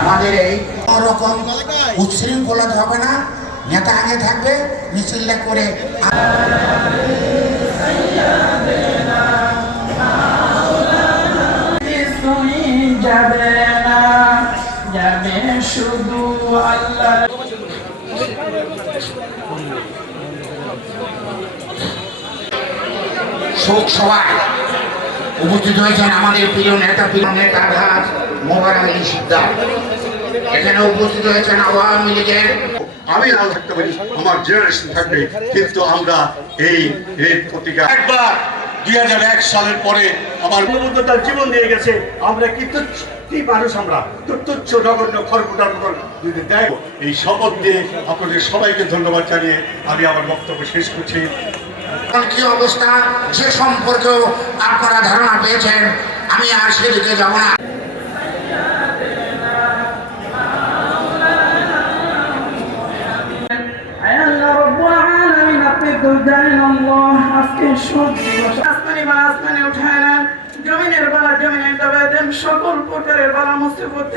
আমাদের এই রকম উচ্ছৃঙ্খলা হবে না। নেতা আগে থাকবে, মিছিলটা করে যাবে না যাবে শুধু আল্লাহ শোক সভায় উপস্থিত হয়েছেন আমাদের প্রিয় নেতা প্রিয় নেতা ঘাট মোবারক আলী সিদ্দার এখানে উপস্থিত হয়েছেন আওয়ামী লীগের। আমি নাও থাকতে পারি আমার জেনারেশন থাকবে কিন্তু আমরা এই এর প্রতিকা একবার দুই হাজার এক সালের পরে আমার তার জীবন দিয়ে গেছে আমরা কি তুচ্ছ কি মানুষ আমরা? তুচ্ছ নগণ্য খড়কুটার মতন যদি দেয় এই শপথ দিয়ে আপনাদের সবাইকে ধন্যবাদ জানিয়ে আমি আমার বক্তব্য শেষ করছি। এখন কি অবস্থা? সে সম্পর্কেও আপনারা ধারণা পেয়েছেন। আমি আর সেদিকে যাব না। সকল প্রকারের বালা মুসিবত।